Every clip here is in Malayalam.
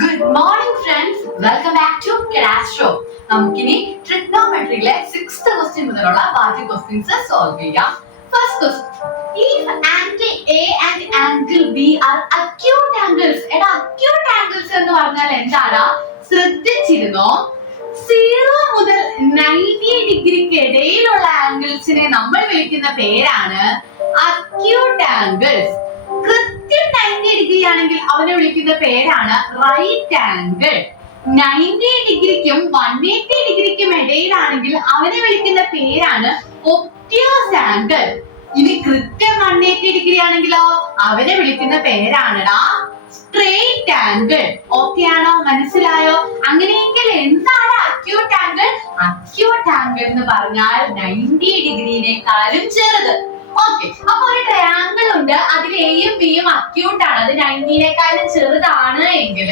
Good morning friends, welcome back to class. നമുക്കിനി ട്രിഗ്നോമെട്രിയിലെ 6th ക്വസ്റ്റ്യൻ മുതലുള്ള ബാക്കി ക്വസ്റ്റ്യൻസ് സോൾവ് ചെയ്യാം. First question, if angle A and angle B are acute angles. എടാ, acute angles എന്ന് പറഞ്ഞാൽ എന്താടാ? ശ്രദ്ധിച്ചിരുന്നോ? 0 മുതൽ 90 ഡിഗ്രിക്ക് ഇടയിലുള്ള ആംഗിൾസിനെ നമ്മൾ വിളിക്കുന്ന പേരാണ് അക്യൂട്ട് ആംഗിൾസ്. കൃത്യം 90 ഡിഗ്രി ആണെങ്കിൽ അവനെ വിളിക്കുന്ന പേരാണ് റൈറ്റ് ആംഗിൾ. 90 ഡിഗ്രിക്കും 180 ഡിഗ്രിക്കും ഇടയിലാണെങ്കിൽ അവനെ വിളിക്കുന്ന പേരാണ് ഒബ്റ്റ്യൂസ് ആംഗിൾ. ഇനി കൃത്യം 180 ഡിഗ്രി ആണെങ്കിലോ അവനെ വിളിക്കുന്ന പേരാണടാ സ്ട്രെയിറ്റ് ആംഗിൾ. ഓക്കെ ആണോ? മനസ്സിലായോ? അങ്ങനെയെങ്കിൽ എന്താണ് അക്യൂട്ട് ആംഗിൾ? അക്യൂട്ട് ആംഗിൾ എന്ന് പറഞ്ഞാൽ 90 ഡിഗ്രിനേക്കാളും ചെറുത്. ഓക്കെ, അപ്പൊ ഒരു ട്രയാങ്കിൾ ഉണ്ട്, അതിൽ എയും ബിയും അക്യൂട്ട് ആണ്, അത് 90നേക്കാളും ചെറുതാണ് എങ്കിൽ,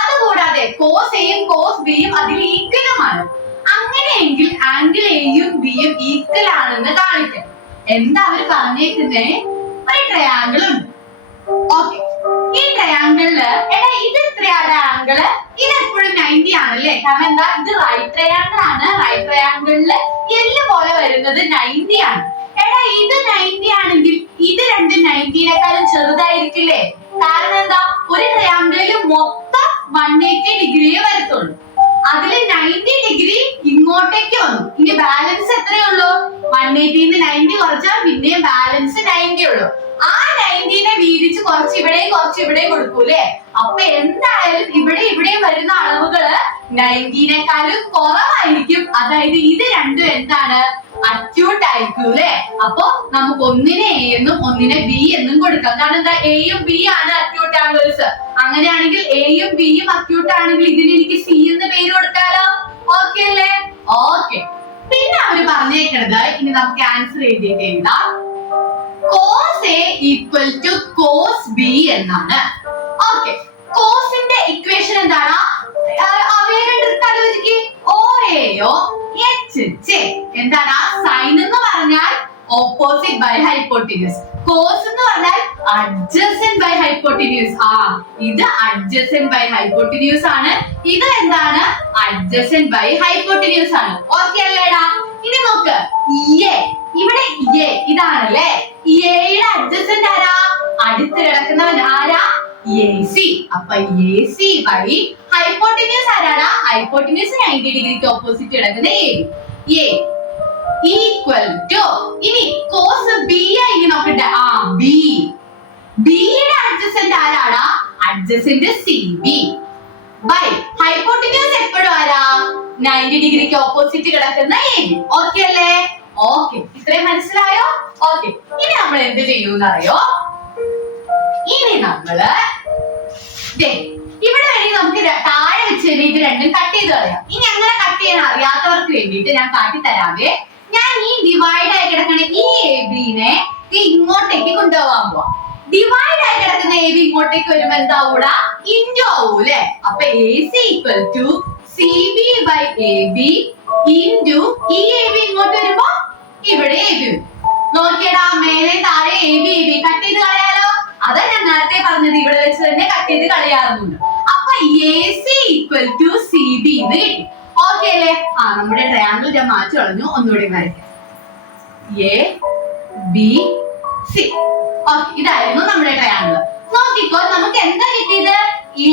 അതുകൂടാതെ കോസ് എയും കോസ് ബിയും അതിൽ ഈക്വലുമാണ്. അങ്ങനെയെങ്കിൽ ആംഗിൾ എയും ബിയും ഈക്വൽ ആണെന്ന് കാണിക്കാം. എന്താ അവര് പറഞ്ഞേക്കുന്നേ? ഒരു ട്രയാങ്കിൾ ഉണ്ട്. ഓക്കെ, ഈ ട്രയാങ്കിളില് എടാ ഇത് എത്രയാണ് ആംഗിള്? ഇത് എപ്പോഴും 90 ആണല്ലേ? കാരണം എന്താ, ഇത് റൈറ്റ് ട്രയാങ്കിൾ ആണ്. റൈറ്റ് ട്രയാങ്കിളില് എല്ല് പോലെ വരുന്നത് 90 ആണ്. എടാ ഇത് 90 ആണെങ്കിൽ ഇത് രണ്ടും 90നേക്കാളും ചെറുതായിരിക്കില്ലേ? കാരണം എന്താ, ഒരു ട്രയാങ്കിളിൽ മൊത്തം 180 ഡിഗ്രിയെ വരത്തുള്ളൂ. അതില് 90 ഡിഗ്രി ഇങ്ങോട്ടേക്ക് വന്നു. ഇനി ബാലൻസ് എത്രയേ ഉള്ളൂ? 180 90 കുറച്ചാൽ പിന്നെയും ബാലൻസ് 90 ഉള്ളൂ. ആ 90നെ വീതിച്ച് കുറച്ച് ഇവിടെയും കുറച്ച് ഇവിടെയും കൊടുക്കൂലേ? അപ്പൊ എന്തായാലും ഇവിടെയും വരുന്ന അളവുകള് 90നേക്കാളും കുറവായിരിക്കും. അതായത് ഇത് രണ്ടും എന്താണ്? അക്യൂട്ട് ആയിരിക്കും അല്ലെ? അപ്പൊ നമുക്ക് ഒന്നിനെ എ എന്നും ഒന്നിനെ ബി എന്നും കൊടുക്കാം. കാരണം എന്താ, എയും ബി ആണ് അക്യൂട്ട് ആംഗിൾസ്. അങ്ങനെയാണെങ്കിൽ എയും ബിയും അക്യൂട്ട് ആണെങ്കിൽ ഇതിന് എനിക്ക് സി എന്ന് പേര് കൊടുക്കാലോ. ഓക്കെ അല്ലേ? ഓക്കെ, പിന്നെ അവര് പറഞ്ഞേക്കണത്, ഇനി നമുക്ക് ആൻസർ എഴുതിയിട്ട് എഴുതാം. Cos A equal to cos B എന്നാണ്. ഓക്കെ, കോസിന്റെ ഇക്വേഷൻ എന്താണ്? എന്താണ്? സൈൻ എന്ന് പറഞ്ഞാൽ ഓപ്പോസിറ്റ് ബൈ ഹൈപ്പോട്ടിന്യൂസ്, കോസ് എന്ന് പറഞ്ഞാൽ അഡ്ജസന്റ് ബൈ ഹൈപ്പോട്ടിന്യൂസ്. ഇത് അഡ്ജസന്റ് ബൈ ഹൈപ്പോട്ടിന്യൂസ് ആണ്, ഇത് എന്താണ്? അഡ്ജസന്റ് ബൈ ഹൈപ്പോട്ടിന്യൂസ് ആണ്. ഓക്കെ അല്ലേടാ? ഇനി നോക്ക്, ഇവിടെ ഇതാണല്ലേ, എയുടെ അഡ്ജസന്റ് ആരാ? അടുത്ത് കിടക്കുന്നവൻ ആരാ? AC. അപ്പൊ AC ബൈ ഹൈപ്പോട്ടിന്യൂസ് ആരാടാ? ഹൈപ്പോട്ടിന്യൂസ് 90 ഡിഗ്രിക്ക് ഓപ്പോസിറ്റ് കിടക്കുന്ന A ഈക്വൽ ടു, ഇനി കോസ് B ഇനി നോക്കട്ടെ, ബിയുടെ അഡ്ജസന്റ് ആരാടാ? അഡ്ജസന്റ് CB ബൈ ഹൈപ്പോട്ടിന്യൂസ് എപ്പോഴും ആരാ? 90 ഡിഗ്രിക്ക് ഓപ്പോസിറ്റ് കിടക്കുന്ന AB. ഓക്കെ അല്ലേ? ഓക്കെ, ഇത്രയും മനസ്സിലായോ? ഓക്കെ, ഇനി നമ്മൾ എന്ത് ചെയ്യൂന്ന് അറിയോ? ഇനി നമ്മള് ഇവിടെ വേണമെങ്കിൽ നമുക്ക് താഴെ വെച്ച് ഇത് രണ്ടും കട്ട് ചെയ്ത് കളയാം. ഇനി അങ്ങനെ കട്ട് ചെയ്യാൻ അറിയാത്തവർക്ക് വേണ്ടിയിട്ട് ഞാൻ കാട്ടിത്തരാവേ. ഞാൻ ഈ ഡിവൈഡ് ആയി കിടക്കണ ഈ എബിനെ ഇങ്ങോട്ടേക്ക് കൊണ്ടുപോകാൻ പോവാം. ഡിവൈഡ് ആയി കിടക്കുന്ന എബി ഇങ്ങോട്ടേക്ക് വരുമ്പോ എന്താവൂടാ? ഇൻറ്റു ആവൂല്ലേ? അപ്പൊ AC equal to CB by AB into ഈ AB ഇങ്ങോട്ട് വരുമ്പോ ഇവിടെ AB. നോക്കിയടാ, മേലെ താഴെ AB കട്ട് ചെയ്ത് കളയാലോ. അതാ ഞാൻ നേരത്തെ പറഞ്ഞത്, ഇവിടെ വെച്ച് തന്നെ കട്ട് ചെയ്ത് കളയാറുണ്ട്. അപ്പൊ AC ഈക്വൽ ടു CB എന്ന് കിട്ടി. ഓക്കെ അല്ലേ? നമ്മുടെ ട്രയാങ്കിൾ ഞാൻ മാറ്റി കളഞ്ഞു, ഒന്നുകൂടി വരയ്ക്കാം. ABC. ഓക്കെ, ഇതായിരുന്നു നമ്മുടെ ട്രയാങ്കിൾ. നോക്കിക്കോ, നമുക്ക് എന്താ കിട്ടിയത്?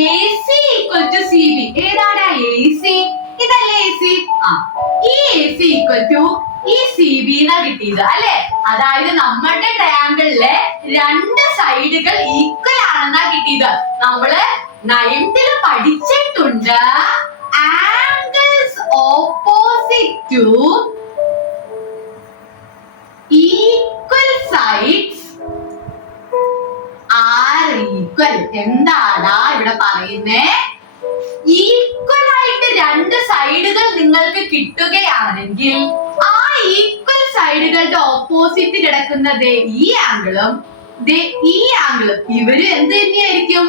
AC equal to CB. ഏതാണ് AC? ഇതല്ലേ AC? ഈ AC ഈക്വൽ ടു ഈ CB എന്നാ കിട്ടിയത് അല്ലെ? അതായത് നമ്മുടെ ട്രയാങ്കിളിലെ രണ്ട് സൈഡുകൾ ഈക്വൽ ആണെന്നാ കിട്ടിയത്. നമ്മള് 9th പഠിച്ചിട്ടുണ്ട്, angles opposite two equal sides are equal. എന്താടാ ഇവിടെ പറയുന്നേ? ഈക്വൽ ആയിട്ട് രണ്ട് സൈഡുകൾ നിങ്ങൾക്ക് കിട്ടുകയാണെങ്കിൽ ആ ഈക്വൽ സൈഡുകളുടെ ഓപ്പോസിറ്റ് കിടക്കുന്നത് ഈ ആംഗിളും ഈ ആംഗിളും ഇവര് എന്ത് തന്നെയായിരിക്കും?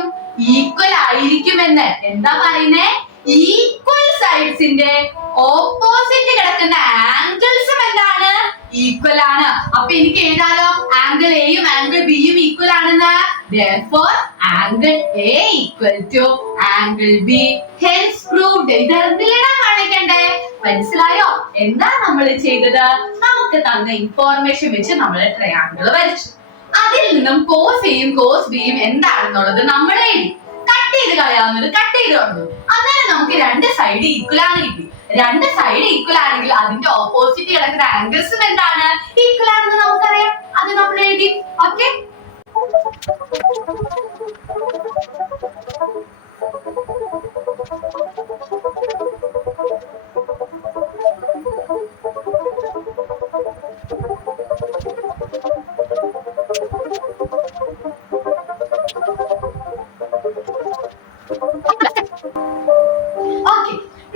ഈക്വൽ ആയിരിക്കുമെന്ന്. എന്താ പറയുന്നേ? ഈക്വൽ സൈഡ്സിന്റെ ഓപ്പോസിറ്റ് കിടക്കുന്ന ആംഗിൾസും എന്താണ്? ഈക്വൽ ആണ്. അപ്പൊ എനിക്ക് എഴുതാലോ ആംഗിൾ എയും ആംഗിൾ ബിയും ഈക്വൽ ആണെന്ന്. therefore angle A equal to angle B, hence proved. ഇത് എന്തിലാണ് കാണിക്കണ്ടേ? മനസ്സിലായോ? എന്താ നമ്മൾ ചെയ്തത്? നമുക്ക് തന്ന ഇൻഫോർമേഷൻ വെച്ച് നമ്മൾ ട്രയാങ്കിൾ വരച്ചു. അതിൽ നിന്നും cos എയും cos ബിയും എന്താണെന്നുള്ളത് നമ്മൾ എഴുതി. കട്ട് ചെയ്ത് കളയാവുന്നത് കട്ട് ചെയ്ത് കളഞ്ഞു. അങ്ങനെ നമുക്ക് രണ്ട് സൈഡ് ഈക്വൽ ആണ് കിട്ടി. രണ്ട് സൈഡ് ഈക്വൽ ആണെങ്കിൽ അതിന്റെ ഓപ്പോസിറ്റ് കിടക്കുന്ന ആംഗിൾസും എന്താണ്? ഈക്വൽ ആണെന്ന് നമുക്കറിയാം. അത് നമ്മൾ എഴുതി. ഓക്കെ,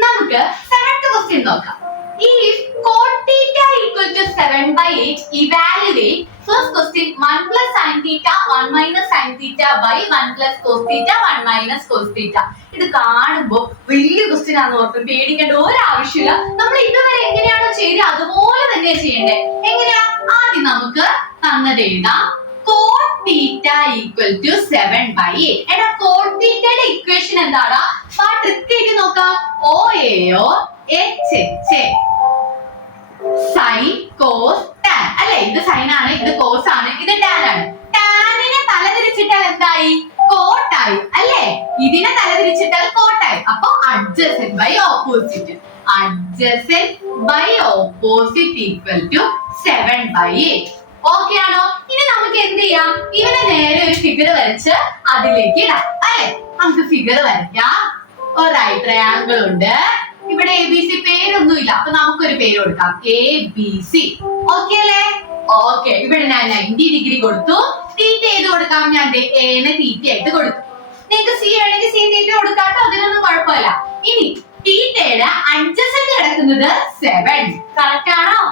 നമുക്ക് സെവൻത് ക്വസ്റ്റ്യൻ നോക്കാം. If cot theta equal to 7/8, evaluate first question 1 plus sin theta 1 minus sin theta by 1 plus cos theta 1 minus cos theta. ഇത് കാണുമ്പോ വലിയ ക്വസ്റ്റ്യൻ ആണെന്ന് ഓർത്ത് പേടിക്കേണ്ട ഒരു ആവശ്യമില്ല. നമ്മൾ ഇതുവരെ എങ്ങനെയാണോ ചെയ്തത് അതുപോലെ തന്നെ ചെയ്യണ്ടേ. എങ്ങനെയാ? ആദ്യം നമുക്ക് തന്നത് എഴുതാം. cot theta equal to 7/8. എടാ cot theta യുടെ ഇക്വേഷൻ എന്താടാ? ആ ട്രിക്ക് ചെയ്ത് നോക്കാം. OAO HH sin cos tan അല്ലെ? ഇത് സൈൻ ആണ്, ഇത് കോസ് ആണ്, ഇത് ടാൻ ആണ്. ടാനിനെ തലതിരിച്ചിട്ടാൽ എന്തായി? കോട്ടായി അല്ലെ? ഇതിനെ തലതിരിച്ചിട്ടാൽ കോട്ടായി. അപ്പൊ adjacent by opposite. Adjacent by opposite equal to 7/8. Okay ആണോ? ഇനി നമുക്ക് എന്ത് ചെയ്യാം? ഇവനെ നേരെ ഒരു ഫിഗർ വരച്ച് അതിലേക്ക് ഇടാം അല്ലെ? നമുക്ക് ഫിഗർ വരയ്ക്കാം. ഒരു റൈറ്റ് ട്രയാങ്കിൾ ഉണ്ട്. ഇവിടെ ABC പേരൊന്നുമില്ല, അപ്പൊ നമുക്കൊരു പേര് കൊടുക്കാം. ABC. ഓക്കെ അല്ലേ? ഓക്കെ, ഇവിടെ ഞാൻ 90 ഡിഗ്രി കൊടുത്തു. തീറ്റ ഏത് കൊടുക്കാം? ഞാൻ എനെ തീറ്റ ആയിട്ട് കൊടുത്തു. നിങ്ങൾക്ക് സി വേണമെങ്കിൽ സി തീറ്റ കൊടുക്കാട്ടോ, അതിനൊന്നും കുഴപ്പമില്ല. ഇനി തീറ്റയുടെ അഡ്ജസന്റ് കിടക്കുന്നത് 7. കറക്റ്റ് ആണോ?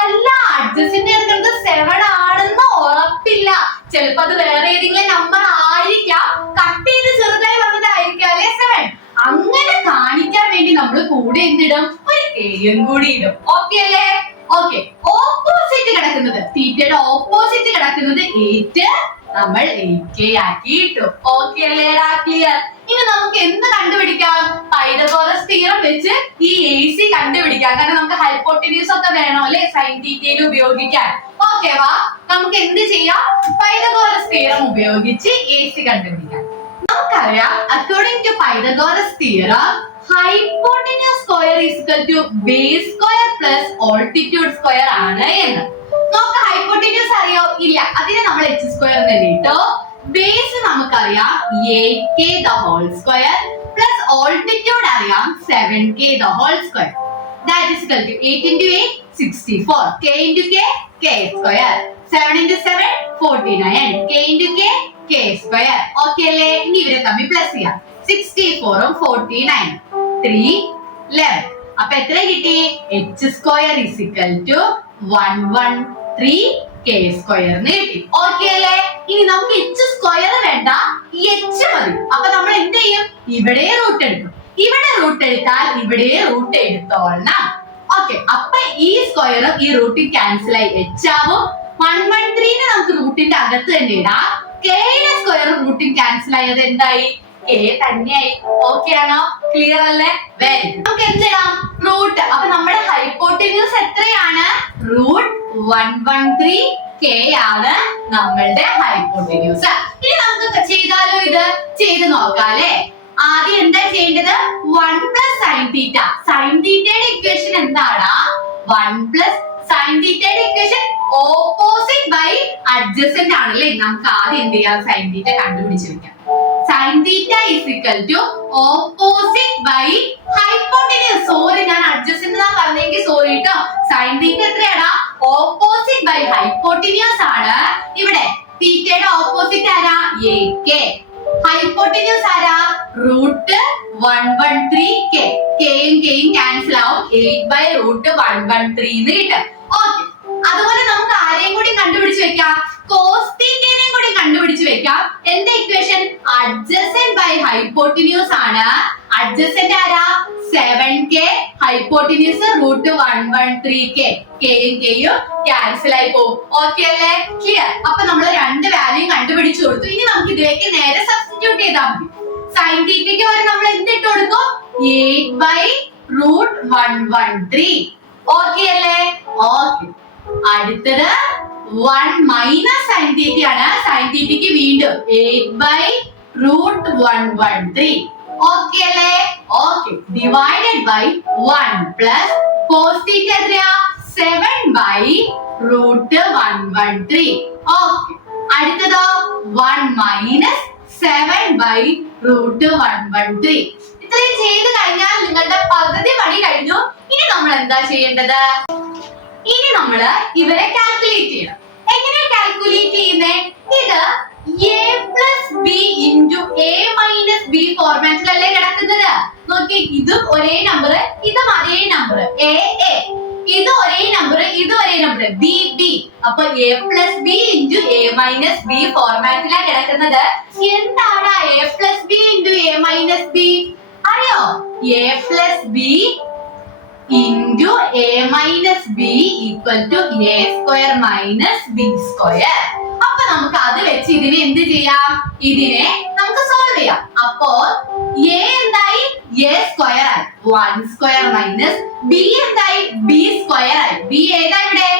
അല്ല, അഡ്ജസന്റ് കിടക്കുന്നത് 7 ആണെന്ന് ഉറപ്പില്ല. ചിലപ്പോ അത് വേറെ ഏതെങ്കിലും നമ്പർ ആയിരിക്കാം. കട്ട് ചെയ്ത് ചെറുതായി വന്നതായിരിക്കാം അല്ലെ 7. അങ്ങനെ കാണിക്കാൻ വേണ്ടി നമ്മൾ കൂടെ എന്തിടും? ഒരു കെയും കൂടി ഇടും. ഓക്കെ അല്ലേ? ഓക്കെ, ഓപ്പോസിറ്റ് കിടക്കുന്നത് തീറ്റയുടെ ഓപ്പോസിറ്റ് കിടക്കുന്നത് 8 നമ്മൾ 8k ആക്കി ഇട്ടു. ഓക്കെ അല്ലേടാ? ക്ലിയർ. ഇനി നമുക്ക് എന്ത് കണ്ടുപിടിക്കാം? പൈതഗോറസ് തിയറം വെച്ച് ഈ AC കണ്ടുപിടിക്കാം. കാരണം നമുക്ക് ഹൈപ്പോട്ടന്യൂസ് ഒക്കെ വേണം അല്ലെ സൈൻ തീറ്റയിൽ ഉപയോഗിക്കാൻ. ഓക്കെ, വാ നമുക്ക് എന്ത് ചെയ്യാം? പൈതഗോറസ് തിയറം ഉപയോഗിച്ച് AC കണ്ടുപിടിക്കാം. നമുക്കറിയാം according to Pythagoras theorem hypotenuse square is equal to base square plus altitude square ആണ് എന്ന്. നമുക്ക് ഹൈപ്പോട്ടന്യൂസ് അറിയോ? ഇല്ല, അതിനെ നമ്മൾ h സ്ക്വയർ എന്ന് എഴുതിട്ടോ. ബേസ് നമുക്കറിയാം 8k the whole square plus altitude അറിയാം 7k the whole square. That is equal to 8 into 8 64, k into k k square, 7 into 7 49, k into k k square. Okay അല്ലേ? ഇനി ഇവരെ തമ്മിൽ പ്ലസ് ചെയ്യാം. 64 ഉം 49 3 11. അപ്പൊ എത്ര കിട്ടി? h square is equal to 113 k square എന്ന് കിട്ടി. ഓക്കെ അല്ലേ? ഇനി നമുക്ക് h സ്ക്വയർ വേണ്ട, h മതി. അപ്പൊ നമ്മൾ എന്ത് ചെയ്യും? ഇവിടെ റൂട്ട് എടുക്കും. ഇവിടെ റൂട്ട് എടുത്താൽ ഇവിടെ റൂട്ട് എടുത്തോളണം. ഓക്കെ, അപ്പൊ ഈ സ്ക്വയറും ഈ റൂട്ടും ക്യാൻസൽ ആയി h ആവും. 113 നമുക്ക് റൂട്ടിന്റെ അകത്ത് തന്നെ ഇടാം. k യുടെ സ്ക്വയറും റൂട്ടും ക്യാൻസൽ ആയത് എന്തായി? k തന്നെയായി. ഓക്കെ ആണോ? ക്ലിയർ അല്ലേ? Very good. നമുക്ക് എന്തിടാം? റൂട്ട്. അപ്പൊ നമ്മുടെ ഹൈപ്പോട്ടന്യൂസ് എത്രയാണ്? റൂട്ട് 113 k ആണ് നമ്മളുടെ ഹൈപ്പോട്ടന്യൂസ്. ഇനി നമുക്ക് ചെയ്താലോ? ഇത് ചെയ്ത് നോക്കാം അല്ലേ? ആദ്യം എന്താ ചെയ്യേണ്ടത്? 1 plus sin theta. sin theta equation എന്താണ്? 1 plus sin theta equation opposite by adjacent ആണല്ലേ. നമുക്ക് ആദ്യം എന്ത് ചെയ്യാം? sin theta കണ്ടുപിടിച്ച് വെക്കാം. sin theta is equal to opposite by hypotenuse. Sorry, ഞാൻ അഡ്ജസന്റ് എന്നാ പറഞ്ഞെങ്കിൽ സോറി ട്ടോ. sin theta എത്രയാടാ? ഓപ്പോസിറ്റ് ബൈ ഹൈപ്പോട്ടന്യൂസ് ആണ്. ഇവിടെ തീറ്റയുടെ ഓപ്പോസിറ്റ് ആരാ? ak. ഹൈപ്പോട്ടന്യൂസ് ആരാ? Root 113k. kയും kയും ക്യാൻസൽ ആവും. 8/√113 എന്ന് കിട്ടും. ഓക്കെ, അതുപോലെ നമുക്ക് ആരെയും കൂടി കണ്ടുപിടിച്ച് വെക്കാം. cos തീറ്റയെയും കൂടി കണ്ടുപിടിച്ച് വെക്കാം. എന്താ ഇക്വേഷൻ? അഡ്ജസന്റ് ബൈ ഹൈപ്പോട്ടന്യൂസ് ആണ്. അഡ്ജസന്റ് ആരാ 7k, ഹൈപ്പോട്ടിന്യൂസ് √113k. കെയും കെയും ക്യാൻസൽ ആയി പോകും. ഓക്കെ അല്ലേ? ക്ലിയർ? അപ്പൊ നമ്മൾ രണ്ട് വാല്യൂ കണ്ടുപിടിച്ചു കൊടുത്തു. ഇനി നമുക്ക് ഇതിലേക്ക് നേരെ സബ്സ്റ്റിറ്റ്യൂട്ട് ചെയ്താൽ മതി. സൈൻ തീറ്റയ്ക്ക് വരെ നമ്മൾ എന്ത് ഇട്ട് കൊടുക്കും? 8/√113. ഓക്കെ അല്ലേ? ഓക്കെ. അടുത്തത് 1 മൈനസ് സൈൻ തീറ്റയാണ്. സൈൻ തീറ്റയ്ക്ക് വീണ്ടും 8/√113. ഓക്കെ അല്ലേ? Okay. Divided by 1 plus cos theta എത്രയാ? 7/√113. ഓക്കെ. അടുത്തതോ 1 മൈനസ് 7/√113. ഇത്രയും ചെയ്ത് കഴിഞ്ഞാൽ നിങ്ങളുടെ പകുതി പണി കഴിഞ്ഞു. ഇനി നമ്മൾ എന്താ ചെയ്യേണ്ടത്? ഇനി നമ്മൾ ഇവരെ കാൽക്കുലേറ്റ് ചെയ്യണം. എങ്ങനെ കാൽക്കുലേറ്റ് ചെയ്യുന്നേ? ഇത് a plus b into a minus b ഫോർമാറ്റിലല്ലേ കിടക്കുന്നത്. നോക്കി, ഇതും ഒരേ നമ്പർ, ഇതും അതേ നമ്പർ, a a. ഇത് ഒരേ നമ്പർ, ഇത് ഒരേ നമ്പർ, b b. അപ്പൊ a plus b into a minus b ഫോർമാറ്റിലാണ് കിടക്കുന്നത്. എന്താണ് a plus b into a minus b? അറിയോ? a plus b into a minus b equal to a square minus b square. അപ്പൊ നമുക്ക് അത് വെച്ച് ഇതിനെ എന്ത് ചെയ്യാം? ഇതിനെ നമുക്ക് സോൾവ് ചെയ്യാം. അപ്പോൾ a എന്തായി? a സ്ക്വയർ ആയി. 1 സ്ക്വയർ മൈനസ് b എന്തായി? b സ്ക്വയർ ആയി. b ഏതാ ഇവിടെ?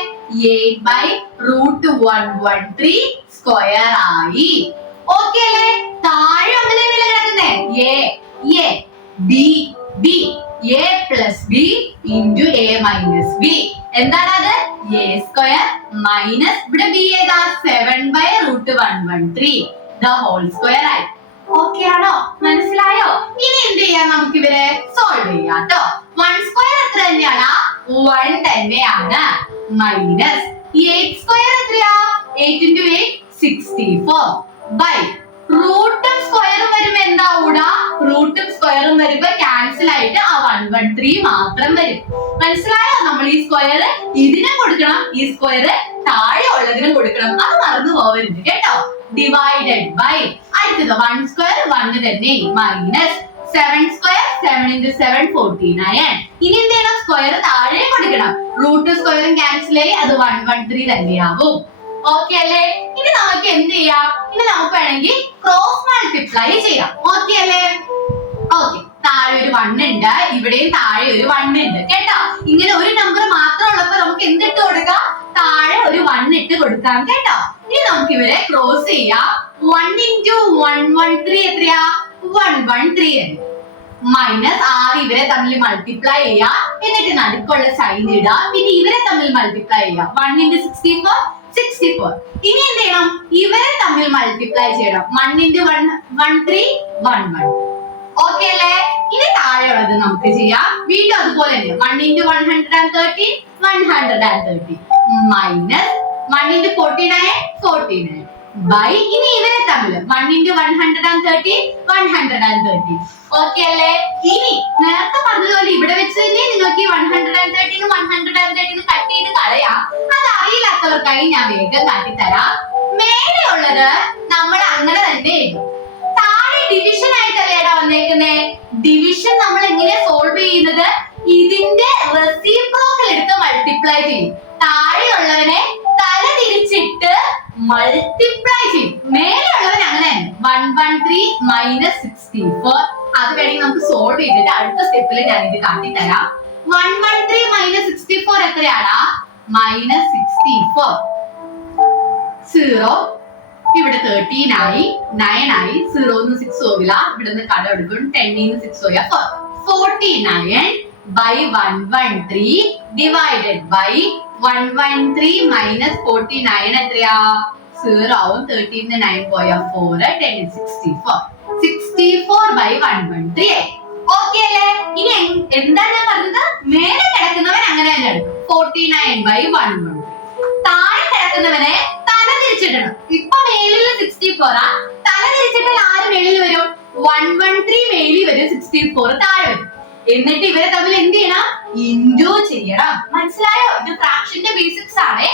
8/√113 സ്ക്വയർ ആയി. ഓക്കെ അല്ലേ? താഴെ അങ്ങനെ കിടക്കുന്നേ a b b a plus b into a minus b. എന്താണ് അത്? a സ്ക്വയർ മൈനസ് ഇവിടെ b ഏതാ? 7/√113 the whole സ്ക്വയർ ആയി. ഓക്കെ ആണോ? മനസ്സിലായോ? ഇനി എന്ത് ചെയ്യാം? നമുക്ക് ഇവരെ സോൾവ് ചെയ്യാം ട്ടോ. 1 സ്ക്വയർ എത്ര തന്നെയാണ്? 1 തന്നെയാണ്. മൈനസ് 8 സ്ക്വയർ എത്രയാ? 8 into 8 64 ബൈ റൂട്ടും സ്ക്വയറും വരുമ്പോ എന്താ കൂടാ? റൂട്ടും സ്ക്വയറും വരുമ്പോ ക്യാൻസൽ ആയിട്ട് ആ 113 മാത്രം വരും. മനസ്സിലായോ? നമ്മൾ ഈ സ്ക്വയർ ഇതിനും കൊടുക്കണം, ഈ സ്ക്വയർ താഴെ ഉള്ളതിനും കൊടുക്കണം. അത് മറന്നു പോവരുത് കേട്ടോ. ഡിവൈഡഡ് ബൈ അടുത്തത് 1 സ്ക്വയർ 1 തന്നെ മൈനസ് 7 സ്ക്വയർ 7 into 7 49. ഇനി എന്ത് ചെയ്യണം? സ്ക്വയർ താഴെ കൊടുക്കണം. റൂട്ട് സ്ക്വയറും ക്യാൻസൽ ആയി അത് 113 തന്നെയാവും. ഓക്കെ അല്ലേ? ഇനി നമുക്ക് എന്ത് ചെയ്യാം? ഇനി നമുക്ക് വേണമെങ്കിൽ ക്രോസ് മൾട്ടിപ്ലൈ ചെയ്യാം. ഓക്കെ അല്ലേ? ഓക്കെ. താഴെ ഒരു 1 ഉണ്ട്, ഇവിടെയും താഴെ ഒരു 1 ഉണ്ട് കേട്ടോ. ഇങ്ങനെ ഒരു നമ്പർ മാത്രം ഉള്ളപ്പോ നമുക്ക് എന്തിട്ട് കൊടുക്കാം? താഴെ ഒരു 1 ഇട്ട് കൊടുക്കാം കേട്ടോ. ഇനി നമുക്ക് ഇവരെ ക്രോസ് ചെയ്യാം. 1 into 113 എത്രയാ? 113 ആണ്. മൈനസ് ആദ്യം ഇവരെ തമ്മിൽ മൾട്ടിപ്ലൈ ചെയ്യാം, എന്നിട്ട് നടുക്കുള്ള സൈൻ ഇടാം, പിന്നെ ഇവരെ തമ്മിൽ മൾട്ടിപ്ലൈ ചെയ്യാം. 1 into 64 64. ഇനി എന്ത് ചെയ്യണം? ഇവരെ തമ്മിൽ മൾട്ടിപ്ലൈ ചെയ്യണം. 1 into 113 11. ഓക്കെ അല്ലേ? ഇനി താഴെയുള്ളത് നമുക്ക് ചെയ്യാം. വീണ്ടും അതുപോലെ തന്നെ 1 into 130 130 മൈനസ് 1 into 49 49 ബൈ ഇനി ഇവരെ തമ്മിൽ 1 into 130 130. ഓക്കെ അല്ലേ? ഇനി നേരത്തെ പറഞ്ഞതുപോലെ ഇവിടെ വെച്ച് തന്നെ നിങ്ങൾക്ക് ഈ 130 130 കട്ട് ചെയ്ത് കളയാം. അത് അറിയില്ലാത്തവർക്കായി ഞാൻ വേഗം കാട്ടിത്തരാം. മേലെയുള്ളത് നമ്മൾ അങ്ങനെ തന്നെ എഴുതും. താഴെ ഡിവിഷൻ ആയിട്ടല്ലേടാ വന്നേക്കുന്നേ. ഡിവിഷൻ നമ്മൾ എങ്ങനെ സോൾവ് ചെയ്യുന്നത്? ഇതിന്റെ റെസിപ്രോക്കൽ എടുത്ത് മൾട്ടിപ്ലൈ ചെയ്യും. താഴെയുള്ളവനെ തല തിരിച്ചിട്ട് മൾട്ടിപ്ലൈ ചെയ്യും. മേലെയുള്ളവൻ അങ്ങനെ 113 മൈനസ് 64. അത് വേണമെങ്കിൽ നമുക്ക് സോൾവ് ചെയ്തിട്ട് അടുത്ത സ്റ്റെപ്പിൽ ഞാൻ ഇത് കാട്ടിത്തരാം. 113 മൈനസ് 64 എത്രയാടാ? മൈനസ് 64 0 ഇവിടെ 13 ആയി, 9 ആയി, 0 6 പോവില്ല, ഇവിടെ നിന്ന് കട എടുക്കും. 10 6 പോയാ 49 by 113 divided by 113 minus 49 എത്രയാ? 0 ആവും. 13 9 പോയാ 4 10 64 64 by 113. ഓക്കെ അല്ലേ? ഇനി എന്താ ഞാൻ പറഞ്ഞത്? മേലെ കിടക്കുന്നവൻ അങ്ങനെ തന്നെ എടുക്കും. 49 by 113. താഴെ കിടക്കുന്നവനെ തല തിരിച്ചിടണം. ഇപ്പൊ മേലിൽ 64 ആ, തല തിരിച്ചിട്ടാൽ ആര് മേളിൽ വരും? 113 മേലിൽ വരും, 64 താഴെ വരും. എന്നിട്ട് ഇവരെ തമ്മിൽ എന്ത് ചെയ്യണം? ഇൻഡു ചെയ്യണം. മനസ്സിലായോ? ഇത് ഫ്രാക്ഷന്റെ ബേസിക്സ് ആണ്.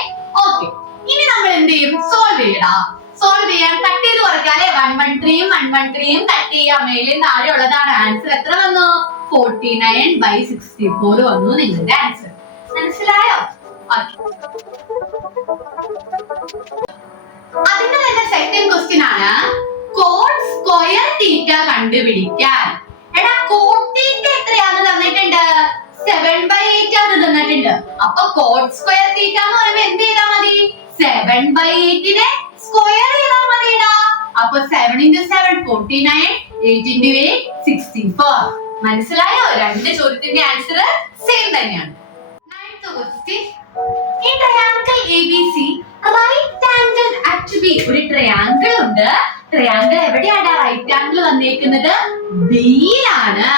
ഓക്കെ. ഇനി നമ്മൾ എന്ത് ചെയ്യും? സോൾവ് ചെയ്യണം. സോൾവ് ചെയ്യാൻ കട്ട് ചെയ്ത് കുറയ്ക്കാൻ അല്ലെ 113 കട്ട് ചെയ്യാം. മേലിൽ താഴെ ഉള്ളതാണ് ആൻസർ. എത്ര വന്നു? 49/64 വന്നു നിങ്ങളുടെ ആൻസർ. മനസ്സിലായോ? അതിന്റെ തന്നെ സെക്കൻഡ് ക്വസ്റ്റ്യൻ ആണ് കോട്ട് സ്ക്വയർ തീറ്റ കണ്ടുപിടിക്കാൻ. എടാ കോട്ട് തീറ്റ എത്രയാന്ന് തന്നിട്ടുണ്ട്? 7/8 ആണ് തന്നിട്ടുണ്ട്. അപ്പൊ കോട്ട് സ്ക്വയർ തീറ്റ എന്ന് പറയുമ്പോ എന്ത് ചെയ്താ മതി? 7/8 സ്ക്വയർ ചെയ്താൽ മതിടാ. അപ്പൊ 7 × 7 49, 8 × 8 64. മനസ്സിലായോ? രണ്ട് ചോദ്യത്തിന്റെ ആൻസർ സെയിം തന്നെയാണ്. Ninth question. ഈ triangle ABC right angle at B. ഒരു ട്രയാങ്കിൾ ഉണ്ട്. ട്രയാങ്കിൾ എവിടെയാണ് റൈറ്റ് ആംഗിൾ വന്നിരിക്കുന്നത്? ബിയിലാണ്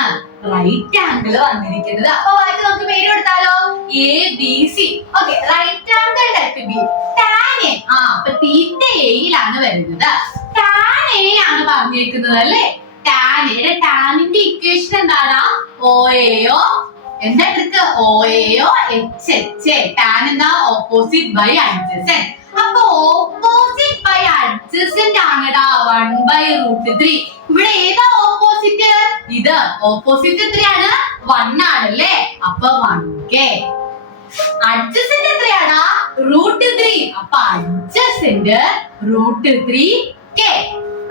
റൈറ്റ് ആംഗിൾ വന്നിരിക്കുന്നത്. അപ്പൊ ബാക്കി നമുക്ക് പേര് കൊടുത്താലോ? ABC. Okay, right angle at B tan A. അപ്പൊ തീറ്റ എയിലാണ് വരുന്നത്. tan A ആണ് പറഞ്ഞിരിക്കുന്നത് അല്ലേ? tan A. ടാനിന്റെ ഇക്വേഷൻ എന്താണ്? OAO. എന്താ ട്രിക്ക്? OAO HH. tan എന്താ? Opposite by adjacent. അപ്പൊ ഓപ്പോസിറ്റ് ബൈ അഡ്ജസന്റ് ആണെടാ 1/√3. ഇവിടെ ഏതാ ഓപ്പോസിറ്റ്? ഇത് ഓപ്പോസിറ്റ് എത്രയാണ്? 1 ആണല്ലേ? അപ്പൊ 1k. അഡ്ജസന്റ് എത്രയാടാ? √3. അപ്പൊ അഡ്ജസന്റ് √3k.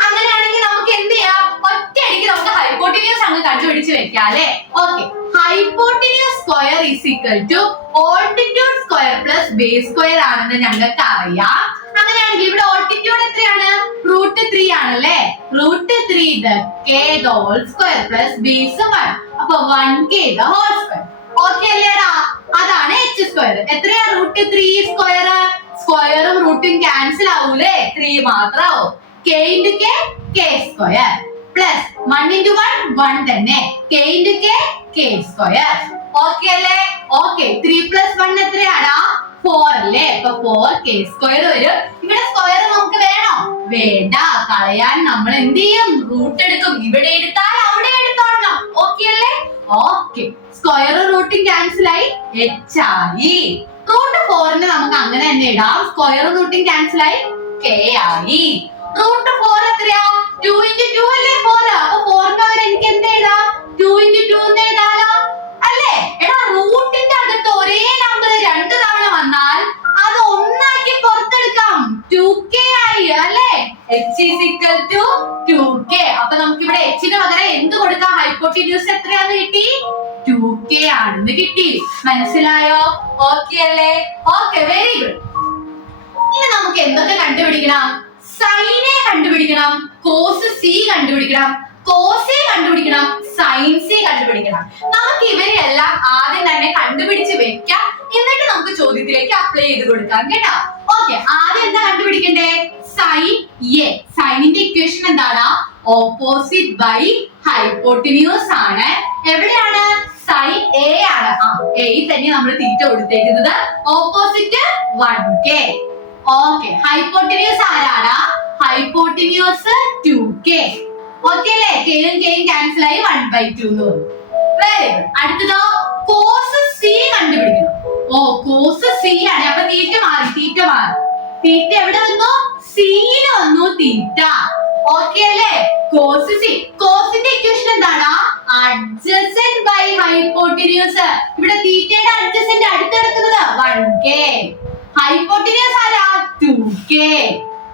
അങ്ങനെയാണെങ്കിൽ നമുക്ക് എന്ത് ചെയ്യാം? ഒറ്റയടിക്ക് നമുക്ക് ഹൈപ്പോട്ടിന്യൂസ് അങ്ങ് കണ്ടുപിടിച്ച് വെക്കാം അല്ലെ? Okay, hypotenuse square is equal to altitude square plus base square ആണെന്ന് ഞങ്ങൾക്ക് അറിയാം. അങ്ങനെയാണെങ്കിൽ ഇവിടെ ഓൾട്ടിറ്റ്യൂഡ് എത്രയാണ്? √3 ആണല്ലേ? √3 the k the whole square plus base 1. അപ്പൊ 1k the whole square. Okay അല്ലേടാ? അതാണ് h സ്ക്വയർ. എത്രയാ? √3 സ്ക്വയർ. സ്ക്വയറും റൂട്ടും ക്യാൻസൽ ആവൂലേ? 3 മാത്രാവും. k × k k square plus 1 × 1 1 തന്നെ. k × k k square. Okay അല്ലേ? ഓക്കെ, 3 + 1 എത്രയാടാ? 4 അല്ലേ? അപ്പൊ 4k സ്ക്വയർ വരും. ഇവിടെ സ്ക്വയർ നമുക്ക് വേണോ? വേണ്ട. കളയാൻ നമ്മൾ എന്ത് ചെയ്യും? റൂട്ട് എടുക്കും. ഇവിടെ എടുത്താൽ അവിടെ എടുത്തോളണം. ഓക്കെ അല്ലേ? ഓക്കെ, സ്ക്വയറും റൂട്ടും ക്യാൻസൽ ആയി h ആയി. √4 നമുക്ക് അങ്ങനെ തന്നെ ഇടാം. സ്ക്വയറും റൂട്ടും ക്യാൻസൽ ആയി k ആയി. √4 എത്രയാ? 2 × 2 അല്ലേ 4? അപ്പൊ 4 പകരം എനിക്ക് എന്ത് എഴുതാം? 2 × 2 എന്ന് എഴുതാലോ അല്ലേ? എടാ, റൂട്ടിന്റെ അകത്ത് ഒരേ നമ്പർ 2 തവണ വന്നാൽ അത് ഒന്നാക്കി പുറത്തെടുക്കാം. 2k ആയി അല്ലേ? h = 2k. അപ്പൊ നമുക്ക് ഇവിടെ h ന് പകരം എന്ത് കൊടുക്കാം? ഹൈപ്പോട്ടിന്യൂസ് എത്രയാന്ന് കിട്ടി? 2k ആണെന്ന് കിട്ടി. മനസ്സിലായോ? ഓക്കെ അല്ലേ? Okay, very good. ഇനി നമുക്ക് എന്തൊക്കെ കണ്ടുപിടിക്കണം? സൈനെ കണ്ടുപിടിക്കണം, കോസ് സി കണ്ടുപിടിക്കണം, കോസ് എ കണ്ടുപിടിക്കണം, സൈൻ സി കണ്ടുപിടിക്കണം. നമുക്ക് ഇവരെല്ലാം ആദ്യം തന്നെ കണ്ടുപിടിച്ച് വെക്കാം. എന്നിട്ട് നമുക്ക് ചോദ്യത്തിലേക്ക് അപ്ലൈ ചെയ്ത് കൊടുക്കാം കേട്ടോ. ഓക്കെ, ആദ്യം എന്താ കണ്ടുപിടിക്കണ്ടേ? Sine A. സൈനിന്റെ ഇക്വേഷൻ എന്താണ്? ഓപ്പോസിറ്റ് ബൈ ഹൈപ്പോട്ടിന്യൂസ് ആണ്. എവിടെയാണ്? സൈൻ എ ആണ്. എയിൽ തന്നെ നമ്മൾ തീറ്റ കൊടുത്തേക്കുന്നത്. Opposite 1k. ഓക്കെ, ഹൈപ്പോട്ടിന്യൂസ് ആരാണ്? Hypotenuse 2k. ഓക്കെ അല്ലേ? kയും kയും ക്യാൻസൽ ആയി 1/2 എന്ന് വന്നു. Very good. അടുത്തതോ കോസ് സി കണ്ടുപിടിക്കണം. കോസ് സി ആണ്. അപ്പൊ തീറ്റ മാറി. തീറ്റ എവിടെ വന്നു? സിയിൽ വന്നു തീറ്റ. ഓക്കെ അല്ലേ? Cos C. കോസിന്റെ ഇക്വേഷൻ എന്താണ്? Adjacent by hypotenuse. ഇവിടെ തീറ്റയുടെ അഡ്ജസന്റ് അടുത്തെടുക്കുന്നത് 1k. ഹൈപ്പോട്ടിന്യൂസ് ആരാ? 2k.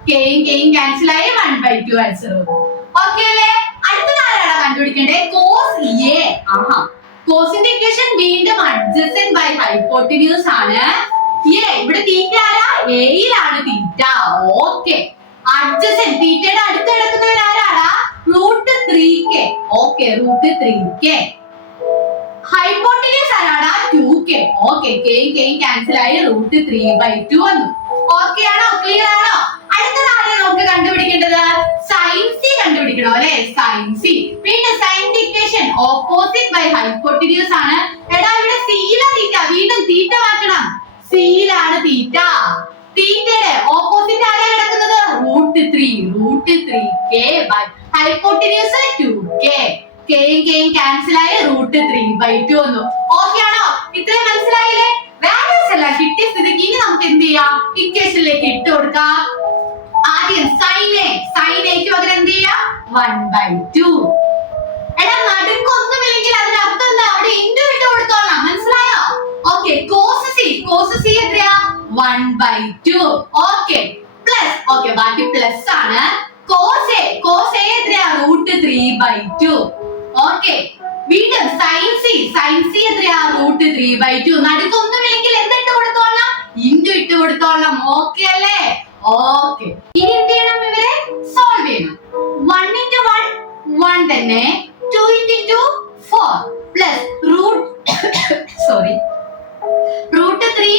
kയും kയും ക്യാൻസൽ ആയി 1/2 ആൻസർ വന്നു. ഓക്കെ അല്ലേ? അടുത്തത് ആരാണ് കണ്ടുപിടിക്കേണ്ടത്? Cos A. കോസിന്റെ ഇക്വേഷൻ വീണ്ടും അഡ്ജസന്റ് ബൈ ഹൈപ്പോട്ടിന്യൂസ് ആണ്. ഇവിടെ തീറ്റ ആരാ? എയിലാണ് തീറ്റ. ഓക്കെ, അഡ്ജസന്റ് തീറ്റയുടെ അടുത്ത് കിടക്കുന്നവർ ആരാടാ? √3k. Okay, √3k. ഹൈപ്പോട്ടിന്യൂസ് ആരാടാ? 2k. ഓക്കെ, kയും kയും ക്യാൻസൽ ആയി √3/2 വന്നു. ഓക്കെ ആണോ? ക്ലിയർ ആണോ? അടുത്തതാണ് നമുക്ക് കണ്ടുപിടിക്കേണ്ടത് സൈൻ സി കണ്ടുപിടിക്കണോ അല്ലെ? Sine C. പിന്നെ സൈനിന്റെ ഇക്വേഷൻ ഓപ്പോസിറ്റ് ബൈ ഹൈപ്പോട്ടിന്യൂസ് ആണ്. എടാ, ഇവിടെ സിയിലെ തീറ്റ. വീണ്ടും തീറ്റ മാറ്റണം. സിയിലാണ് തീറ്റ. തീറ്റയുടെ ഓപ്പോസിറ്റ് ആരാ കിടക്കുന്നത്? √3k by hypotenuse 2k. kയും kയും ക്യാൻസൽ ആയി √3/2 വന്നു. ഓക്കെ ആണോ? ഇത്രയും മനസ്സിലായില്ലേ? വാല്യൂസ് എല്ലാം കിട്ടിയ സ്ഥിതിക്ക് ഇനി നമുക്ക് എന്ത് ചെയ്യാം? ഇക്വേഷനിലേക്ക് ഇട്ട് കൊടുക്കാം. ആദ്യം സൈൻ എക്ക് 1/2. എടാ നടുക്കൊന്നുമില്ലെങ്കിൽ അതിന്റെ അർത്ഥം എന്താ? അവിടെ ഇൻറ്റു ഇട്ട് കൊടുത്തോളാം. മനസ്സിലായോ? ഓക്കെ. കോസ് സി എത്രയാ? 1/2. ഓക്കെ. പ്ലസ്. ഓക്കെ, ബാക്കി പ്ലസ് ആണ്. കോസ് എ എത്രയാ? √3/2. ഓക്കെ. വീണ്ടും സൈൻ സി എത്രയാ? √3/2. നടുക്കൊന്നുമില്ലെങ്കിൽ എന്തിട്ട് കൊടുത്തോളാം? ഇൻറ്റു ഇട്ട് കൊടുത്തോളാം. ഓക്കെ അല്ലേ? ഓക്കെ. ഇനി എന്ത് ചെയ്യണം? ഇവരെ സോൾവ് ചെയ്യണം. 1 into 1 1 തന്നെ, 2 into 2 4 plus √3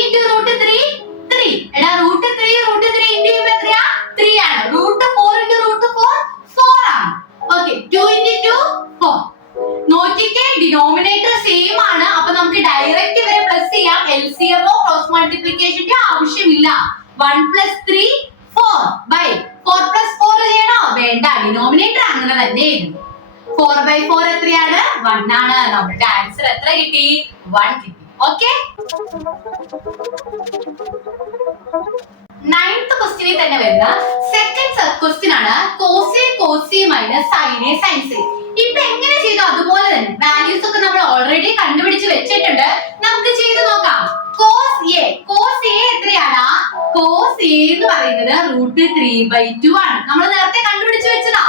into √3 3. എടാ √3 into എത്രയാ? 3 ആണ്. √4 into √4 4 ആണ്. ഓക്കെ. 2 into 2 4. നോക്കിക്കേ, ഡിനോമിനേറ്റർ സെയിം ആണ്. അപ്പൊ നമുക്ക് ഡയറക്റ്റ് ഇവരെ പ്ലസ് ചെയ്യാം. LCM ഓ ക്രോസ് മൾട്ടിപ്ലിക്കേഷന്റെ ആവശ്യമില്ല. 1 plus 3 4 by 4 plus 4 ചെയ്യണോ? വേണ്ട, ഡിനോമിനേറ്റർ അങ്ങനെ തന്നെ എഴുതും. 4/4 എത്രയാണ്? 1 ആണ്. നമ്മുടെ ആൻസർ എത്ര കിട്ടി? 1 കിട്ടി. ഓക്കെ. 9th ക്വസ്റ്റ്യനിൽ തന്നെ വരുന്ന സെക്കൻഡ് ക്വസ്റ്റ്യൻ ആണ്. Cos C minus sine. ഇപ്പൊ എങ്ങനെ ചെയ്തു അതുപോലെ തന്നെ വാല്യൂസ് ഒക്കെ നമ്മൾ ഓൾറെഡി കണ്ടുപിടിച്ച് വെച്ചിട്ടുണ്ട്. നമുക്ക് ചെയ്ത് നോക്കാം. കോസ് എ എത്രയാണ്? കോസ് എ എന്ന് പറയുന്നത് √3/2 ആണ്. നമ്മൾ നേരത്തെ കണ്ടുപിടിച്ച് വെച്ചതാ.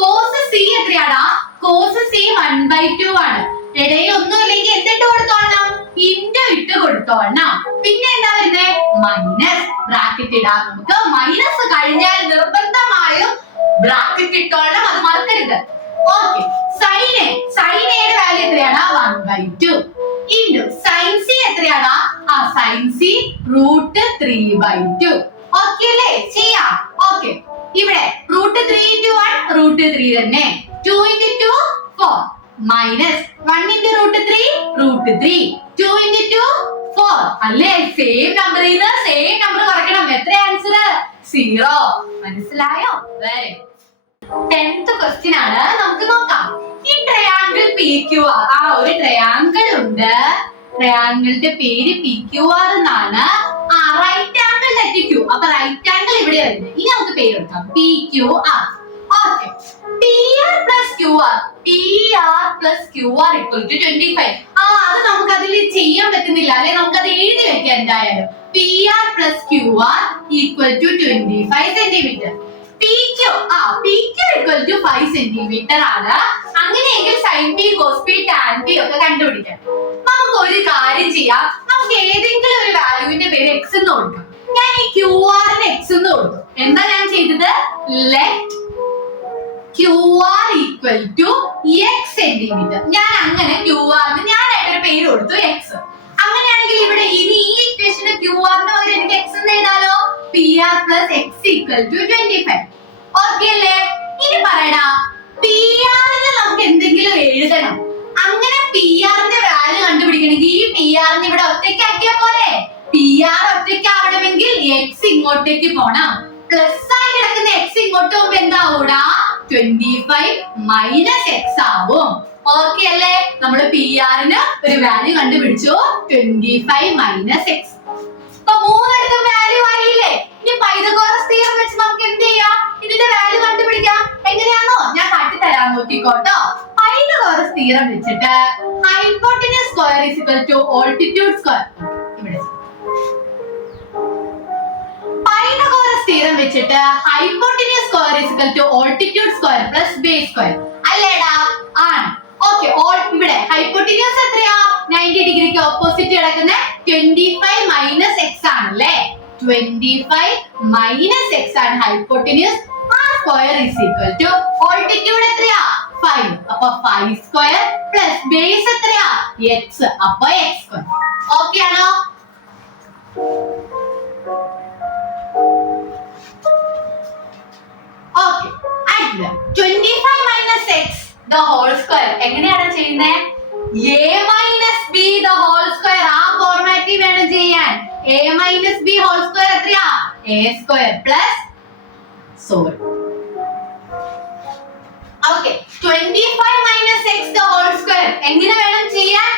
കോസ് സി എത്രയാണ്? കോസ് സി 1/2 ആണ്. ഇടയിൽ ഒന്നുമില്ലെങ്കിൽ എന്തിട്ട് കൊടുത്തോളണം? ഇൻറ്റു ഇട്ട് കൊടുത്തോളണം. പിന്നെ എന്താ വരുന്നത്? മൈനസ്. ബ്രാക്കറ്റ് ഇടാം. നമുക്ക് മൈനസ് കഴിഞ്ഞാൽ നിർബന്ധമായും ബ്രാക്കറ്റ് ഇട്ടോളണം, അത് മറക്കരുത്. ഓക്കെ. സൈൻ എയുടെ വാല്യൂ എത്രയാണ്? 1/2 ഇൻറ്റു സൈൻ സി എത്രയാണ്? Sine C √3/2. ഓക്കെ അല്ലേ? ചെയ്യാം. ഓക്കെ. ഇവിടെ √3 into 1 √3 തന്നെ. 2 into 2 4 മൈനസ് 1 into √3 √3. 2 into 2 4 അല്ലേ? സെയിം നമ്പറിൽ നിന്ന് സെയിം നമ്പർ കുറയ്ക്കണം. എത്ര ആൻസർ? 0. മനസ്സിലായോ? 10th ക്വസ്റ്റ്യൻ ആണ്. നമുക്ക് നോക്കാം. ഈ ട്രയാങ്കിൾ PQR, ഒരു ട്രയാങ്കിൾ ഉണ്ട്. ട്രയാങ്കിളിന്റെ പേര് PQR എന്നാണ്. റൈറ്റ് ആംഗിൾ തെറ്റിക്കൂ. അപ്പൊ റൈറ്റ് ആംഗിൾ ഇവിടെ വരുന്നത്. ഇനി നമുക്ക് പേര് കൊടുക്കാം PQR. Okay. PR plus QR equal to 25. അത് നമുക്ക് അതിൽ ചെയ്യാൻ പറ്റുന്നില്ല അല്ലെ? നമുക്ക് അത് എഴുതി വെക്കാം എന്തായാലും. PR plus QR equal to 25 centimeter. PQ equal to 5 centimeter ആണ്. അങ്ങനെയെങ്കിൽ sin p cos p tan p ഒക്കെ കണ്ടുപിടിക്കാം. നമുക്ക് ഒരു കാര്യം ചെയ്യാം. നമുക്ക് ഏതെങ്കിലും ഒരു വാല്യൂവിന്റെ പേര് x എന്ന് കൊടുക്കാം. ഞാൻ ഈ QR ന് x എന്ന് കൊടുത്തു. എന്താ ഞാൻ ചെയ്തത്? Let QR equal to x centimeter. ഞാൻ അങ്ങനെ QR ന് ഞാനായിട്ടൊരു പേര് കൊടുത്തു x. അങ്ങനെയാണെങ്കിൽ ഇവിടെ ഇനി ഈ ഇക്വേഷന് QR ന് പകരം എനിക്ക് x എന്ന് എഴുതാലോ. PR plus x equal to 25. Okay അല്ലേ? ഇനി പറയടാ, PR ന് നമുക്ക് എന്തെങ്കിലും എഴുതണം. അങ്ങനെ PR ന്റെ വാല്യൂ കണ്ടുപിടിക്കണമെങ്കിൽ ഈ PR നെ ഇവിടെ ഒറ്റയ്ക്കാക്കിയാ പോരെ? PR ഒറ്റയ്ക്കാവണമെങ്കിൽ x ഇങ്ങോട്ടേക്ക് പോണം. പ്ലസ് ആയി കിടക്കുന്ന x ഇങ്ങോട്ട് പോകുമ്പോ എന്താവൂടാ? 25 മൈനസ് x ആവും. ഓക്കെ അല്ലേ? നമ്മള് PR ന് ഒരു വാല്യൂ കണ്ടുപിടിച്ചു. 25 മൈനസ് x. അപ്പൊ മൂന്നിടത്തും വാല്യൂ ആയില്ലേ? ഇനി പൈതഗോറസ് തിയറം വെച്ച് നമുക്ക് എന്ത് ചെയ്യാം? ഇതിന്റെ വാല്യൂ കണ്ടുപിടിക്കാം. എങ്ങനെയാണോ? ഞാൻ കാട്ടിത്തരാൻ നോക്കിക്കോട്ടോ. പൈതഗോറസ് തിയറം വെച്ചിട്ട് hypotenuse square is equal to altitude square. ഇവിടെ പൈതഗോറസ് തിയറം വെച്ചിട്ട് hypotenuse square is equal to altitude square plus base square അല്ലേടാ? ആണ്. ഓക്കെ. ഇവിടെ ഹൈപ്പോട്ടനസ് എത്രയാ? 90 ഡിഗ്രിക്ക് ഓപ്പോസിറ്റ് കിടക്കുന്ന 25 മൈനസ് എക്സ് ആണല്ലേ? 25 മൈനസ് എക്സ് ആണ് ഹൈപ്പോട്ടനസ്. ആ square is equal to altitude എത്രയാ? 5. അപ്പൊ 5 സ്ക്വയർ പ്ലസ് ബേസ് എത്രയാ? x. അപ്പൊ x സ്ക്വയർ. ഓക്കെ ആണോ? ഓക്കെ. അടുത്ത 25 minus x the whole square എങ്ങനെയാണ് ചെയ്യുന്നത്? a minus b the whole square. ആ ഫോർമാറ്റിൽ വേണം ചെയ്യാൻ. a minus b whole square എത്രയാ? a square plus sorry. Okay. 25 minus x the whole square എങ്ങനെ വേണം ചെയ്യാൻ?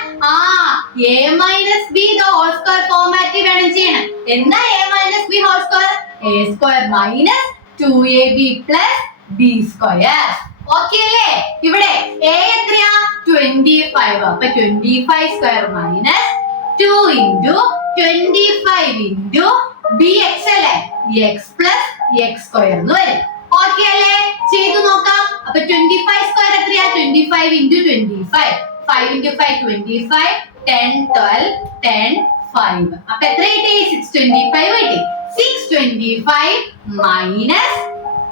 a minus b the whole square ഫോർമാറ്റിൽ വേണം ചെയ്യാൻ. എന്താ a minus b whole square? a square minus 2ab plus b square. Okay അല്ലേ? ഇവിടെ a എത്രയാ 25. അപ്പൊ 25 square minus 2 into 25 into bx അല്ലേ, x പ്ലസ് എക്സ് സ്ക്വയർ എന്ന് വരും. ഓക്കെ അല്ലേ? ചെയ്തു നോക്കാം. അപ്പൊ 25 സ്ക്വയർ എത്രയാ 25 ഇൻറ്റു 25, 5 ഇൻറ്റു 5 25, 10 12 10 5. അപ്പൊ എത്ര കിട്ടി 625 കിട്ടി. 625 മൈനസ്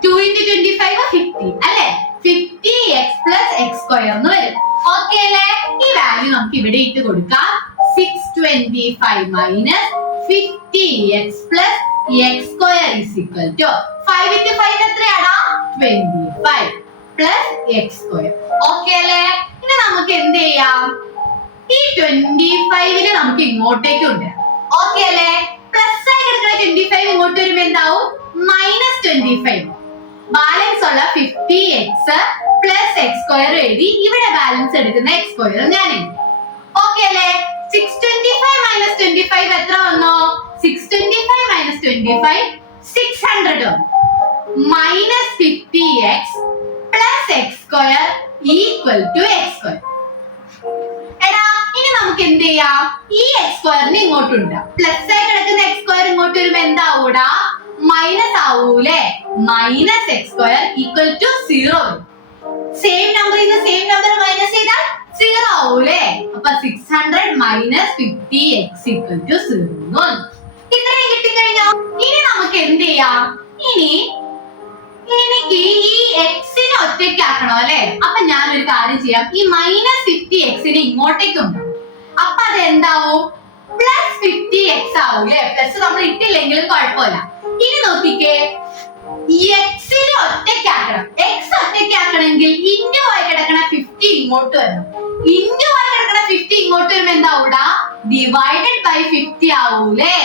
2 ഇൻറ്റു 25 50 അല്ലേ, 50x പ്ലസ് എക്സ് സ്ക്വയർ എന്ന് വരും. ഓക്കെ അല്ലേ? ഈ വാല്യൂ നമുക്ക് ഇവിടെ ഇട്ട് കൊടുക്കാം. 625 minus 50x plus x square is equal to 5 into 5 എത്രയാടാ 25 പ്ലസ് എക്സ് സ്ക്വയർ. ഓക്കെ അല്ലേ? ഇനി നമുക്ക് എന്ത് ചെയ്യാം, ഈ 25നെ നമുക്ക് ഇങ്ങോട്ടേക്ക് കൊണ്ടുവരാം. ഓക്കെ അല്ലേ? പ്ലസ് ആയി കിടക്കുന്ന 25 ഇങ്ങോട്ട് വരുമ്പോ എന്താവും മൈനസ് 25. ബാലൻസ് ഉള്ള 50x പ്ലസ് എക്സ് സ്ക്വയർ എഴുതി ഇവിടെ ബാലൻസ് എടുക്കുന്ന എക്സ് സ്ക്വയർ ഞാൻ എഴുതി. ഓക്കെ അല്ലേ? 625 മൈനസ് 25 എത്ര വന്നു 625 മൈനസ് 25 600 വന്നു. Minus 50x plus x square equal to x square. എടാ ഇനി നമുക്ക് എന്ത് ചെയ്യാം, ഈ എക്സ് സ്ക്വയറിന് ഇങ്ങോട്ടുണ്ട്, പ്ലസ് ആയി കിടക്കുന്ന എക്സ് സ്ക്വയർ ഇങ്ങോട്ട് വരുമ്പോ എന്താവൂടാ മൈനസ് ആവൂലേ, minus x square equal to 0. Same നമ്പറിൽ നിന്ന് സെയിം നമ്പർ മൈനസ് ചെയ്താൽ 0 ആവൂലേ. അപ്പൊ 600 മൈനസ് 50x ഈക്വൽ ടു 0. ഇത്രയും കിട്ടിക്കഴിഞ്ഞോ? ഇനി നമുക്ക് എന്ത് ചെയ്യാം, ഇനി എനിക്ക് ഈ എക്സിനെ ഒറ്റയ്ക്കാക്കണോ അല്ലെ. അപ്പൊ ഞാനൊരു കാര്യം ചെയ്യാം, ഈ മൈനസ് 50xനെ ഇങ്ങോട്ടേക്കുണ്ട്, അപ്പൊ അത് എന്താവും പ്ലസ് 50x ആവൂലേ. പ്ലസ് നമ്മൾ ഇട്ടില്ലെങ്കിലും കുഴപ്പമില്ല. ഇനി നോക്കിക്കേ, എക്സിനെ ഒറ്റയ്ക്കാക്കണം. എക്സ് ഒറ്റയ്ക്കാക്കണമെങ്കിൽ ഇൻറ്റു ആയി കിടക്കണ 50 ഇങ്ങോട്ട് വരണം. ഇൻറ്റു ആയി കിടക്കണ 50 ഇങ്ങോട്ട് വരുമ്പോ എന്താവൂടാ ഡിവൈഡഡ് ബൈ 50 ആവൂലേ.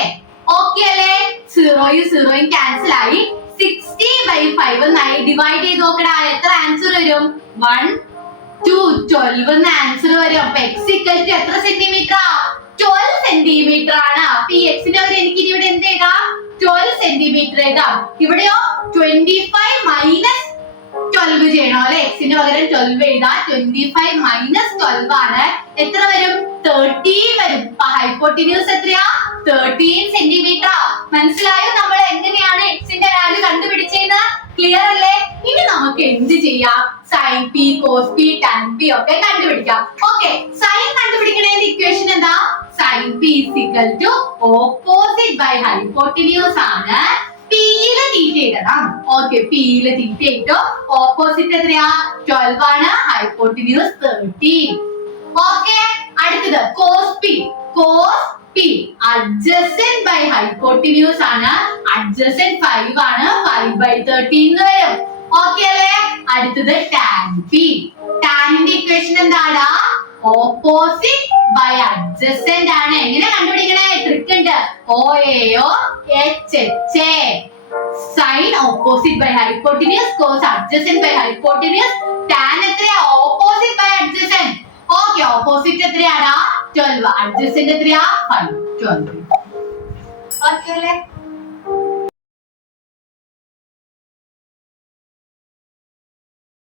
ഓക്കെ അല്ലേ? 0യും 0യും ക്യാൻസൽ ആയി. 60/5 ഡിവൈഡ് ചെയ്ത് നോക്കടാ, എത്ര ആൻസർ വരും 1 2 12 എന്ന് ആൻസർ വരും. അപ്പൊ എക്സ് ഇക്വൽ ടു എത്ര സെന്റിമീറ്ററാ 12 സെന്റിമീറ്റർ ആണ്. അപ്പൊ ഈ എക്സിന്റെ പകരം എനിക്ക് ഇവിടെ എന്ത് എഴുതാം 12 സെന്റിമീറ്റർ എഴുതാം. ഇവിടെയോ 25 മൈനസ് 12 ചെയ്യണം അല്ലെ, എക്സിന്റെ പകരം 12 എഴുതാം. 25 മൈനസ് 12 ആണ്, എത്ര വരും 13 വരും. അപ്പൊ ഹൈപ്പോട്ടിന്യൂസ് എത്രയാ 13 സെന്റിമീറ്റർ. മനസ്സിലായോ നമ്മൾ എങ്ങനെയാണ് എക്സിന്റെ വാല്യൂ കണ്ടുപിടിച്ചത്? ക്ലിയർ അല്ലേ? ഇനി നമുക്ക് എന്ത് ചെയ്യാം, sine P cos P tan P ഒക്കെ കണ്ടുപിടിക്കാം. ഓക്കെ, സൈൻ കണ്ടുപിടിക്കണേന്റെ ഇക്വേഷൻ എന്താ, sine P is equal to opposite by hypotenuse ആണ്. പിയില് തീറ്റ ഇടണം. ഓക്കെ, പിയില് തീറ്റ ഇട്ടോ. ഓപ്പോസിറ്റ് എത്രയാ 12 ആണ്, ഹൈപ്പോട്ടിന്യൂസ് 13. ഓക്കെ, അടുത്തത് cos P. Cos P adjacent by hypotenuse ആണ്. adjacent 5 ആണ്, 5/13 എന്ന് വരും. ഓക്കെ അല്ലേ? അടുത്തത് tan p. tan ന്റെ ഇക്വേഷൻ എന്താടാ ഓപ്പോസിറ്റ് ബൈ adjacent ആണ്. എങ്ങനെ കണ്ടുപിടിക്കണേ, ട്രിക്ക് ഉണ്ട്. OAO HHA. Sine opposite by hypotenuse, cos adjacent by hypotenuse, tan എത്രയാ opposite by adjacent. Okay, opposite എത്രയാടാ 12, adjacent എത്രയാ 5 12. ഓക്കെ അല്ലേ?